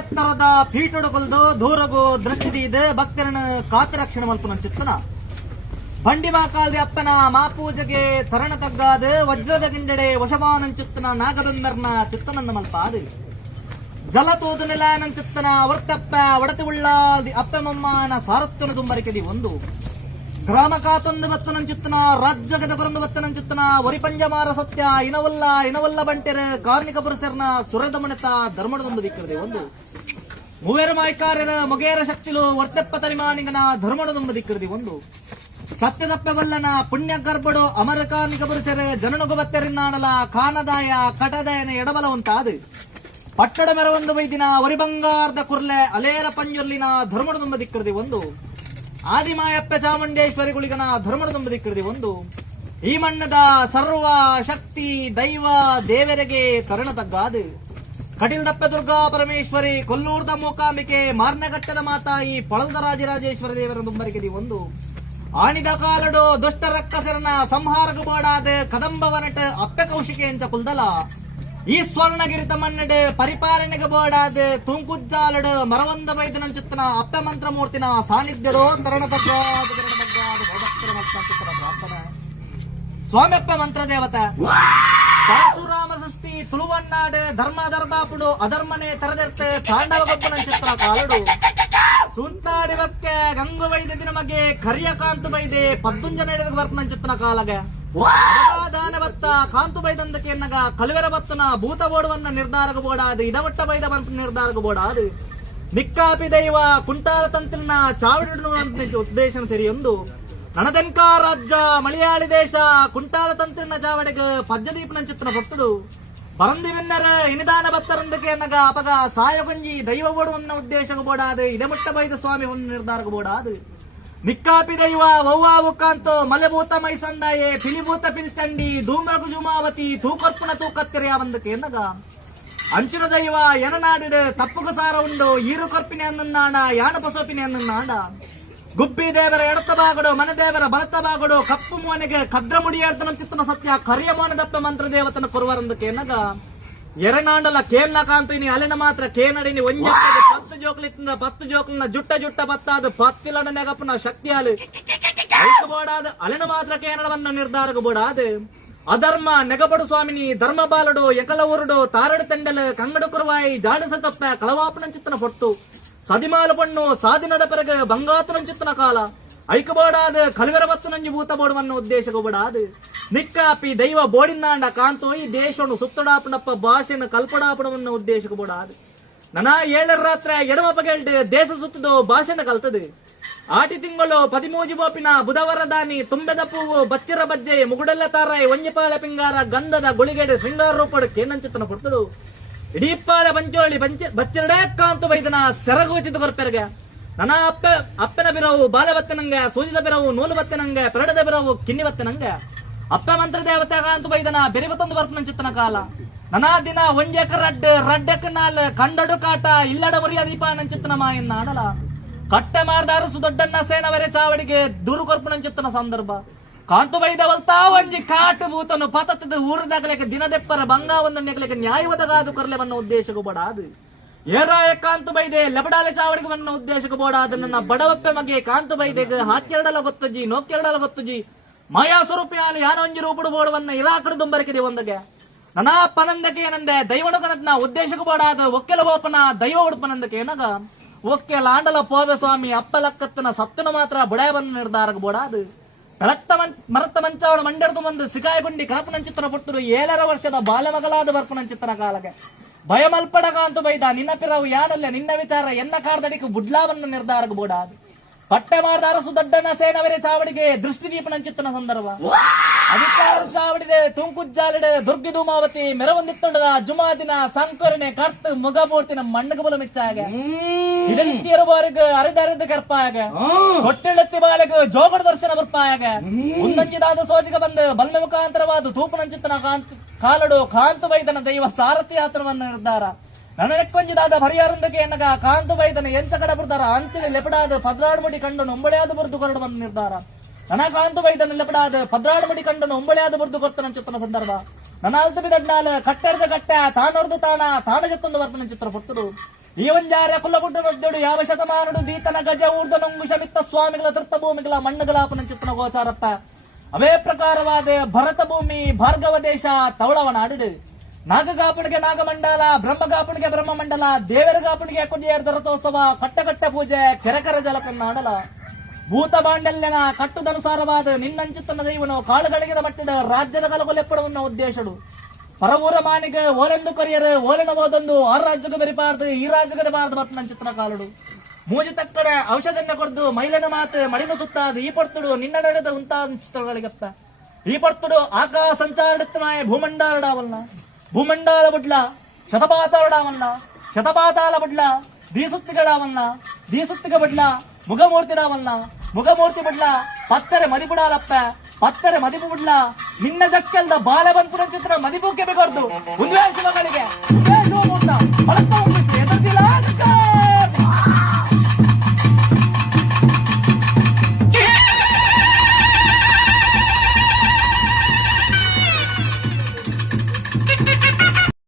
ಎತ್ತರದ ಪೀಠೊಡಕೊಲ್ದು ದೂರಗು ದೃಷ್ಟಿದಿ ಇದೆ ಭಕ್ತರನ್ನು ಕಾತರಕ್ಷಣೆ ಮಲ್ಪನ ಚಿತ್ತನ ಬಂಡಿಮಾ ಕಾಲ್ದಿ ಅಪ್ಪನ ಮಾಪೂಜೆಗೆ ತರಣ ತಗ್ಗಾದ ವಜ್ರದ ಗಿಂಡೆಡೆ ವಶವಾನಂಚಿತ್ತನ ನಾಗದಂದರ್ನ ಚಿತ್ತನನ್ನ ಮಲ್ಪಾದು ಜಲತೂದು ನಿಲಾಯನಂಚಿತ್ತನ ವರ್ತಪ್ಪ ಒಡತಿ ಉಳ್ಳಾದಿ ಅಪ್ಪಮಮ್ಮನ ಸಾರತ್ವನ ದುಂಬರಿಕೆದಿ ಒಂದು ಗ್ರಾಮ ಕಾತೊಂದು ಬತ್ತನಂಚಿತ್ತನ ರಾಜ್ಯಗದ ಕೊರಂದು ಬತ್ತನಂಚಿತ್ತನ ಒರಿಪಂಜಮಾರ ಸತ್ಯ ಇನವಲ್ಲ ಬಂಟೆರ ಕಾರ್ಮಿಕ ಪುರುಷರ್ನ ಸುರದ ಮನೆತ ಧರ್ಮದೊಂದು ದಿಕ್ಕದೆ ಒಂದು ಮೂವೇರು ಮಾಯ್ಕಾರ್ಯರ ಮೊಗೇರ ಶಕ್ತಿಲು ವರ್ತಪ್ಪ ತರಿಮಾನಿಗನ ಧರ್ಮದೊಂದು ದಿಕ್ಕದೆ ಒಂದು ಸತ್ಯದಪ್ಪವಲ್ಲನ ಪುಣ್ಯ ಗರ್ಭಡು ಅಮರ ಕಾರ್ಮಿಕ ಪುರುಷರ ಜನನಗು ಬತ್ತರಿನಾಡಲ ಕಾನದಾಯ ಕಟದಾಯನ ಎಡಬಲವಂತಾದು ಪಟ್ಟಡ ಮೆರವೊಂದು ವೈದಿನ ಒರಿಬಂಗಾರ್ದ ಕುರ್ಲೆ ಅಲೇರ ಪಂಜುರ್ಲಿನ ಧರ್ಮದೊಂದು ದಿಕ್ಕದೆ ಒಂದು ಆದಿಮಾಯಪ್ಪ ಚಾಮುಂಡೇಶ್ವರಿಗುಳಿಗನ ಧರ್ಮದೊಂದು ದಿಕ್ಕದೆ ಒಂದು ಈ ಮಣ್ಣದ ಸರ್ವ ಶಕ್ತಿ ದೈವ ದೇವರಿಗೆ ತರಣ ತಗ್ಗಾದು ಕಟಿಲ್ದಪ್ಪ ದುರ್ಗಾ ಪರಮೇಶ್ವರಿ ಕೊಲ್ಲೂರ್ದ ಮೂಕಾಂಬಿಕೆ ಮಾರ್ನಘಟ್ಟದ ಮಾತಾಯಿ ಪಳದ ರಾಜರಾಜೇಶ್ವರ ದೇವರ ದುಂಬರಿಕೆದಿ ಒಂದು ಆಣಿದ ಕಾಲಡು ದುಷ್ಟ ರಕ್ಕಸರನ ಸಂಹಾರಕ ಬೋಡಾದ ಕದಂಬವನಟ ಅಪ್ಪೆ ಕೌಶಿಕೆ ಅಂತ ಕುಲ್ದಲ ಈ ಸ್ವರ್ಣಗಿರಿತ ಮನ್ನಡೆ ಪರಿಪಾಲನೆಗೆ ಬೋಡಾದ ತೂಂಕುಜ್ಜಾಲಡು ಮರವಂದ ವೈದ್ಯನಂಚಿತ್ತನ ಅಪ್ಪ ಮಂತ್ರ ಮೂರ್ತಿನ ಸಾನ್ನಿಧ್ಯಡು ತರಣ ಪ್ರಾರ್ಥನೆ ಸ್ವಾಮಿಯಪ್ಪ ಮಂತ್ರ ದೇವತೆ ಪರಶುರಾಮ ಸೃಷ್ಟಿ ತುಳುವನ್ನಾಡು ಧರ್ಮ ಧರ್ಮಾಪುಡು ಅಧರ್ಮನೆ ತೆರೆದಿರ್ತೆ ತಾಂಡವ ಗೊಬ್ಬನಂಚಿತ್ತನ ಕಾಲಡು ಸುಂತಾಡಿ ಬಕ್ಕೆ ಗಂಗು ವೈದ್ಯ ನಮಗೆ ಕರಿಯ ಕಾಂತು ಬೈದೆ ಪದ್ದುಂಜನ ಬರ್ಪನಂಚಿತ್ತನ ಕಾಲಗೆ ದಾನವತ್ತ ಕಾಂತು ಬೈದಂದಕ್ಕೆ ಎನ್ನಗ ಕಳುವೆರ ಬತ್ತನ ಭೂತ ಬೋಡುವನ್ನ ನಿರ್ಧಾರಕ ಬೋಡಾದು ಇದವಟ್ಟ ಬೈದ ಬಂತ ನಿರ್ಧಾರಕ ಬೋಡಾದು ನಿಕ್ಕಾಪಿ ದೈವ ಕುಂಟಾಲ ತಂತಿಲ್ನ ಚಾವಿಡು ಉದ್ದೇಶ ಸರಿಯೊಂದು ರಣದೆನ್ಕ ರಾಜ್ಯ ಮಲಯಾಳಿ ದೇಶ ಕುಂಟಾಲ ತಂತ್ರಿನ ಚಾವಡಿಗೆ ಪಜ್ಜದೀಪನ ಚಿತ್ರ ಭಕ್ತದು ಬರಂದಿ ವಿನ್ನರ ಇನಿದಾನ ಬತ್ತರಂದಕ್ಕೆ ಎನ್ನಗ ಅಪಗ ಸಾಯಗೊಂಜಿ ದೈವ ಬೋಡುವನ್ನ ಉದ್ದೇಶಕ ಬೋಡಾದು ಇದಮಟ್ಟ ಬೈದ ಸ್ವಾಮಿ ಒಂದು ನಿರ್ಧಾರಕ ಬೋಡಾದು ನಿಕ್ಕಾಪಿ ದೈವ ವೌವಾವು ಕಾಂತೋ ಮಲೆಭೂತ ಮೈಸಂದಾಯೆ ಪಿಲಿಭೂತ ಪಿಲ್ಚಂಡಿ ಧೂಮ್ರಗು ಜುಮಾವತಿ ತೂಕರ್ಪುಣ ತೂಕತ್ತೆರೆಯ ಒಂದಕ್ಕೆ ಎನ್ನಗ ಅಂಚಿನ ದೈವ ಎನನಾಡಿಡು ತಪ್ಪುಗ ಸಾರ ಉಂಡು ಈರು ಕರ್ಪಿನಿ ಅನ್ನನ್ನಾಡ ಯಾನ ಪಸೋಪಿನಿ ಅನ್ನನ್ನಾಡ ಗುಬ್ಬಿ ದೇವರ ಎಡತ ಬಾಗಡು ಮನೆ ದೇವರ ಬಲತ ಬಾಗಡು ಕಪ್ಪು ಮೋನೆಗೆ ಕದ್ರ ಮುಡಿ ಹೇಳ್ತನಂತಿತ್ತನ ಸತ್ಯ ಕರಿಯ ಮೋನದಪ್ಪ ಮಂತ್ರ ದೇವತನ ಕೊರುವರಂದಕ್ಕೆ ಎನ್ನಗ ಎರನಾಂಡಲ ಕೇಲ್ನ ಕಾಂತು ಇನಿ ಅಲೆನ ಮಾತ್ರ ಕೇನಡಿನಿ ಒಂಜಕ್ಕೆ 10 ಜೋಕ್ಲಿಟ್ಟಿನ 10 ಜೋಕ್ಲಿನ ಜುಟ್ಟ ಬತ್ತಾದ ಪತ್ತಿಲಡ ನೆಗಪ್ಪನ ಶಕ್ತಿಯಾಲು ಬೋಡಾದ ಅಲೆನ ಮಾತ್ರ ಕೇನಡವನ್ನ ನಿರ್ಧಾರಕ ಬೋಡಾದ ಅಧರ್ಮ ನೆಗಬಡು ಸ್ವಾಮಿನಿ ಧರ್ಮ ಬಾಲಡು ಎಕಲ ಊರುಡು ತಾರಡು ತೆಂಡಲು ಕಂಗಡು ಕುರುವಾಯಿ ಜಾಡಸ ತಪ್ಪ ಕಳವಾಪನ ಚಿತ್ತನ ಪೊಟ್ಟು ಸದಿಮಾಲು ಪಣ್ಣು ಸಾದಿನದ ಪೆರಗ ಬಂಗಾತನ ಚಿತ್ತನ ಕಾಲ ಐಕಬೋಡಾದ ಕಲಿವೆರ ಬತ್ತನಂಜಿ ಭೂತ ಬೋಡುವನ್ನ ಉದ್ದೇಶಕ ಬೋಡಾದ ನಿಕ್ಕಾಪಿ ದೈವ ಬೋಡಿನಾಂಡ ಕಾಂತೋಯಿ ದೇಶವನ್ನು ಸುತ್ತಡಾಪಣಪ್ಪ ಭಾಷೆನ ಕಲ್ಪಡಾಪಣವನ್ನ ಉದ್ದೇಶಕ ಬೋಡಾದ ನನ 7 ರಾತ್ರಿ ಎಡವಪಗೆಲ್ಡು ದೇಶ ಸುತ್ತದು ಭಾಷೆನ ಕಲ್ತದು ಆಟಿ ತಿಂಗಳು 13 ಬೋಪಿನ ಬುಧವಾರ ದಾನಿ ತುಂಬೆದ ಪೂವು ಬಚ್ಚಿರ ಬಜ್ಜೆ ಮುಗುಡೆಲ್ಲ ತಾರಾಯಿ ಒಂಜಿಪಾಲ ಪಿಂಗಾರ ಗಂಧದ ಗುಳಿಗೆಡೆ ಶೃಂಗಾರ ರೂಪಡು ಕೇನಂಚಿತ್ತನ ಕೊಡ್ತದು ಇಡೀಪಾಲ ಪಂಚೋಳಿ ಬಚ್ಚಿರಡೇ ಕಾಂತು ಬೈದನ ಸೆರಗೋಚಿತ ಕೊರ್ಪೆರಗೆ ನನ್ನ ಅಪ್ಪನ ಬಿರವು ಬಾಲ ಬತ್ತನಂಗೆ ಸೂಜಿದ ಬಿರವು ನೂಲು ಬತ್ತನಂಗೆ ಪೆರಡದ ಬಿರವು ಕಿನ್ನಿ ಬತ್ತನಂಗೆ ಅಪ್ಪ ಮಂತ್ರ ದೇವತೆ ಕಾಂತು ಬೈದನ ಬೆರಿಬತ್ತೊಂದು ಬರ್ಪನಂಚಿತ್ತನ ಕಾಲ ನನ್ನ ದಿನ ಒಂಜೆಕ ರಡ್ಡೆಕನಾಲ್ ಕಂಡಡು ಕಾಟ ಇಲ್ಲಡ ಮುರಿಯ ದೀಪ ನಂಚಿತ್ತನ ಮಾಯನ್ನ ಆಡಲ ಕಟ್ಟೆ ಮಾಡ್ದಾರು ಸುದೊಡ್ಡನ್ನ ಸೇನವರೆ ಚಾವಡಿಗೆ ದೂರು ಕೊರ್ಪನಂಚಿತ್ತನ ಸಂದರ್ಭ ಕಾಂತು ಬೈದ ವಲ್ತಾ ಒಂಜಿ ಕಾಟು ಭೂತನು ಪತತದ ಊರದಾಗಲಿಕ್ಕೆ ದಿನದೆಪ್ಪರ ಬಂಗ ಒಂದು ನೆಗಲಿಕ್ಕೆ ನ್ಯಾಯವದಗಾದು ಕರ್ಲೆವನ್ನ ಉದ್ದೇಶಕ ಬೋಡಾದು ಏರಾಯ ಕಾಂತು ಬೈದೆ ಲಬಡಾಲೆ ಚಾವಡಿಗೆ ವನ್ನ ಉದ್ದೇಶಕ ಬೋಡಾದ ನನ್ನ ಬಡವಪ್ಪೆ ಮಗೆ ಕಾಂತು ಬೈದೆಗೆ ಹಾಕ್ಯರಡಲ ಗೊತ್ತುಜಿ ನೋಕ್ಯರಡಲ ಗೊತ್ತುಜಿ ಮಾಯಾ ಸ್ವರೂಪಿಯಾಲು ಯಾನೊಂಜಿ ರೂಪಡು ಬೋಡುವನ್ನ ಇರಾಕಡು ದುಂಬರಿಕಿದೆ ಒಂದಗೆ ನನ್ನ ಪನಂದಕ್ಕೆ ಏನಂದೆ ದೈವಡು ಕಣದ್ನ ಉದ್ದೇಶಕ ಬೋಡಾದ ಒಕ್ಕೆಲ ಓಪನ ದೈವ ಉಡುಪನಂದಕ್ಕೆ ಏನಗ ಒಕ್ಕೆಲ ಆಂಡಲ ಪೋಬೆ ಸ್ವಾಮಿ ಅಪ್ಪಲಕ್ಕತ್ತನ ಸತ್ತನ ಮಾತ್ರ ಬುಡಾಯವನ್ನು ನಿರ್ಧಾರಕ ಬೋಡಾದು ಬೆಳತ್ತ ಮರತ್ತ ಮಂಚಾವಳ ಮಂಡ್ಯರ್ದು ಒಂದು ಸಿಗಾಯ ಗುಂಡಿ ಕಳಪನಂಚಿತ್ತನ ಪುಟ್ಟರು 7 ವರ್ಷದ ಬಾಲಮಗಲಾದ ಬರ್ಪನಂಚಿತ್ತನ ಕಾಲಗೆ ಭಯಮಲ್ಪಡ ಕಾಂತು ಬೈದ ನಿನ್ನ ಪಿರವು ಯಾನಲ್ಲ ನಿನ್ನ ವಿಚಾರ ಎನ್ನ ಕಾರ್ದಡಿಗೆ ಬುಡ್ಲಾವನ್ನು ನಿರ್ಧಾರಕ ಬೋಡಾದು ಪಟ್ಟೆ ಮಾಡ್ದಾರ ಸುದೊಡ್ಡನ ಸೇನವರೆ ಚಾವಡಿಗೆ ದೃಷ್ಟಿದೀಪನಂಚಿತ್ತನ ಸಂದರ್ಭ ಅಧಿಕಾರ ಚಾವಡಿದೆ ತುಂಕುಜ್ಜಾಲಿಡೆ ದುರ್ಗಿ ಧೂಮಾವತಿ ಮೆರವೊಂದಿತ್ತೊಂಡದ ಜುಮಾ ದಿನ ಸಂಕರಣೆ ಕರ್ತು ಮುಗಬೂರ್ತಿನ ಮಣ್ಣಗ ಬುಲ ಮಿಚ್ಚಾಗ ಇದರಿಬ್ಬರಿಗೆ ಅರಿದರಿದ ಕರ್ಪಾಗ ಕೊಟ್ಟೆಳೆತ್ತಿ ಬಾಲೆಗ ಜೋಗಡ ದರ್ಶನ ಬರ್ಪಾಗ ಮುಂದಂಜಿದಾದ ಸೋಜಿಗ ಬಂದು ಬಲ್ಮ ಮುಖಾಂತರವಾದ ತೂಪನಂಚಿತ್ತನ ಕಾಲಡು ಕಾಂತು ವೈದನ ದೈವ ಸಾರಥಿ ಯಾತ್ರವನ್ನು ನಿರ್ಧಾರ ನನಕ್ಕೊಂಜಿದಾದ ಪರಿಹಾರಂದಕ್ಕೆ ಎನ್ನಗ ಕಾಂತು ಬೈದನ ಎಂಚ ಕಡ ಬಿಡ್ತಾರ ಅಂತಿಲಿ ಲೆಪಡಾದ ಪದ್ರಾಡ್ಮಡಿ ಕಂಡನು ಒಂಬಳೆಯಾದ ಬರೆದು ಕೊರಡು ಬಂದ ನಿರ್ಧಾರ ನನ್ನ ಕಾಂತು ಬೈದನ ಲೆಪಡಾದ ಪದ್ರಾಡ್ಮಡಿ ಕಂಡನು ಒಂಬಳೆಯಾದ ಬರೆದು ಕೊರ್ತನ ಚಿತ್ರನ ಸಂದರ್ಭ ನನ್ನ ಅಲ್ತು ಬಿದಡ್ನಾಲ ಕಟ್ಟೆರ್ದ ಕಟ್ಟೆ ತಾನೊಡ್ದು ತಾಣ ತಾಣ ಜತ್ತೊಂದು ವರ್ತನ ಚಿತ್ರ ಪುತ್ತರು ಈ ಒಂಜಾರ ಕುಲಗುಡ್ಡನೊದ್ದೆಡು ಯಾವ ಶತಮಾನಡು ದೀತನ ಗಜ ಊರ್ಧ ನೊಂಗುಷ ಮಿತ್ತ ಸ್ವಾಮಿಗಳ ತೀರ್ಥ ಭೂಮಿಗಳ ಮಣ್ಣಗಲಾಪನ ಚಿತ್ತನ ಗೋಚಾರಪ್ಪ ಅವೇ ಪ್ರಕಾರವಾದ ಭರತ ಭೂಮಿ ಭಾರ್ಗವ ದೇಶ ತವಳವ ನಾಡಿಡು ನಾಗಗಾಪುಣಿಗೆ ನಾಗಮಂಡಲ ಬ್ರಹ್ಮಗಾಪುಣಿಗೆ ಬ್ರಹ್ಮಮಂಡಲ ದೇವರಗಾಪುಣಿಗೆ ಕುಡಿಯೇರ್ದ ರಥೋತ್ಸವ ಕಟ್ಟಕಟ್ಟ ಪೂಜೆ ಕೆರಕರ ಜಲಕನ್ನಾಡಲ ಭೂತ ಬಾಂಡಲ್ಯನ ಕಟ್ಟುದನುಸಾರವಾದ ನಿನ್ನಂಚುತ್ತನ ದೈವನು ಕಾಳುಗಳಿಗೆದ ಮಟ್ಟಿಡ ರಾಜ್ಯದ ಕಲಗೊಲೆಪ್ಪಡವನ್ನ ಉದ್ದೇಶಡು ಪರವೂರ ಮಾನಿಗೆ ಓಲೆಂದು ಕೊರಿಯರು ಓಲೆನ ಓದೊಂದು ಆ ರಾಜ್ಯಕ್ಕೆ ಬೆರಿಪಾರ್ದು ಈ ರಾಜ್ಯಕ್ಕೆ ಬಾರ್ದು ಬತ್ ನಂಚಿತ್ತನ ಕಾಲಡು ಮೂಜಿ ತಕ್ಕಡೆ ಔಷಧನ್ನ ಕೊಡ್ದು ಮೈಲನ ಮಾತು ಮಡಿನ ಸುತ್ತಾದು ಈ ಪಡ್ತುಡು ನಿನ್ನ ನಡೆದ ಉಂಟಾದ ಚಿತ್ರಗಳಿಗಪ್ಪ ಈ ಪಡ್ತುಡು ಆಕಾಶ ಸಂಚಾರಡುತ್ತನಾಯ ಭೂಮಂಡಾರಡಾವಲ್ಲ ಭೂಮಂಡಾಲ ಬುಡ್ಲ ಶತಪಾತಾವಡಾವಲ್ಲ ಶತಪಾತಾಲ ಬುಡ್ಲ ದೀಸುತ್ತಿಗಡಾವಲ್ಲ ದೀಸುತ್ತಿಗ ಬುಡ್ಲ ಮುಖಮೂರ್ತಿಡಾವಲ್ಲ ಮುಖಮೂರ್ತಿ ಬುಡ್ಲ ಪತ್ತರೆ ಮದಿಪುಡಾಲಪ್ಪ ಪತ್ತರೆ ಮದಿಪು ಬುಡ್ಲ ನಿನ್ನ ಜಕ್ಕಲ್ದ ಬಾಲ ಬಂದ್ಪುರ ಚಿತ್ರ ಮದಿಪುಕ್ಕೆ ಬೇಕರ್ದು ಉದ್ವೇಷಗಳಿಗೆ ಉದ್ವೇಷ ಮೂರ್ತ